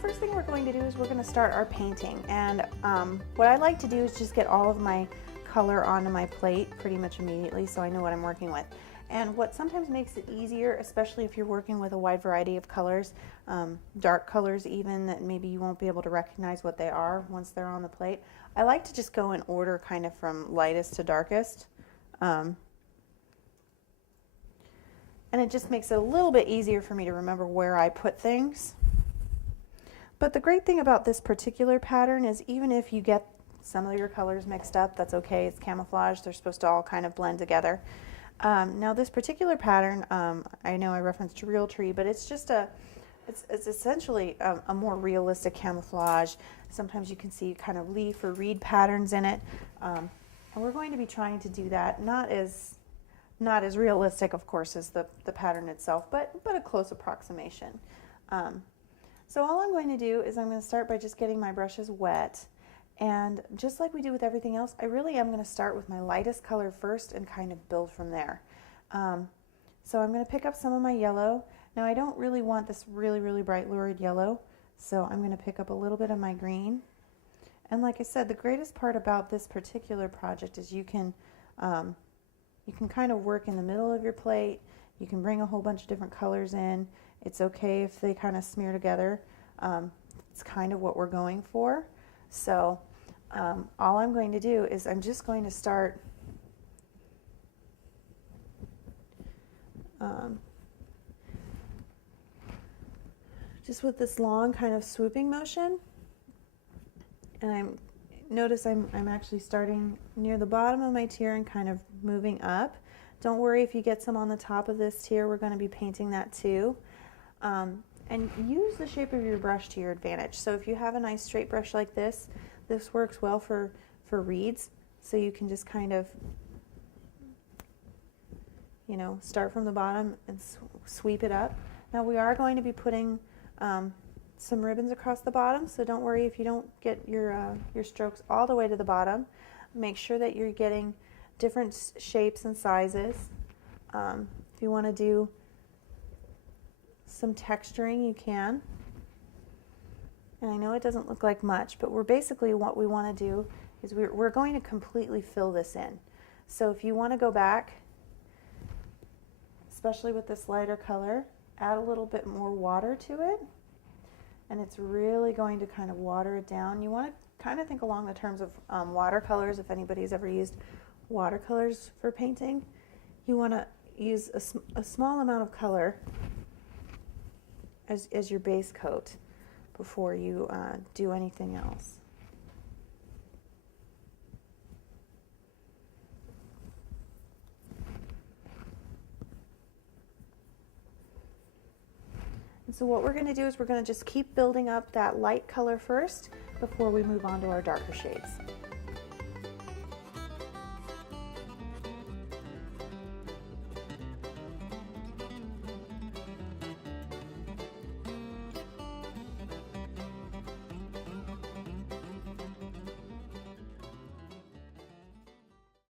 first thing we're going to do is we're going to start our painting, and what I like to do is just get all of my color onto my plate pretty much immediately so I know what I'm working with. And what sometimes makes it easier, especially if you're working with a wide variety of colors, dark colors even, that maybe you won't be able to recognize what they are once they're on the plate, I like to just go in order kind of from lightest to darkest. And it just makes it a little bit easier for me to remember where I put things. But the great thing about this particular pattern is even if you get some of your colors mixed up, that's okay. It's camouflage. They're supposed to all kind of blend together. Now this particular pattern, I know I referenced Realtree, but it's just it's essentially a more realistic camouflage. Sometimes you can see kind of leaf or reed patterns in it. And we're going to be trying to do that, not as realistic, of course, as the pattern itself, but a close approximation. So all I'm going to do is I'm going to start by just getting my brushes wet. And just like we do with everything else, I really am going to start with my lightest color first and kind of build from there. So I'm going to pick up some of my yellow. Now I don't really want this really, really bright lurid yellow, so I'm going to pick up a little bit of my green. And like I said, the greatest part about this particular project is you can kind of work in the middle of your plate. You can bring a whole bunch of different colors in. It's okay if they kind of smear together. It's kind of what we're going for. So all I'm going to do is I'm just going to start just with this long kind of swooping motion, and notice I'm actually starting near the bottom of my tier and kind of moving up. Don't worry if you get some on the top of this tier, we're going to be painting that too. And use the shape of your brush to your advantage. So if you have a nice straight brush like this, this works well for reeds. So you can just kind of, you know, start from the bottom and sweep it up. Now we are going to be putting some ribbons across the bottom, so don't worry if you don't get your strokes all the way to the bottom. Make sure that you're getting different shapes and sizes. If you want to do some texturing, you can. And I know it doesn't look like much, but we're basically what we want to do is we're going to completely fill this in. So if you want to go back, especially with this lighter color, add a little bit more water to it, and it's really going to kind of water it down. You want to kind of think along the terms of watercolors. If anybody's ever used watercolors for painting, you want to use a small amount of color as your base coat before you do anything else. And so what we're going to do is we're going to just keep building up that light color first before we move on to our darker shades.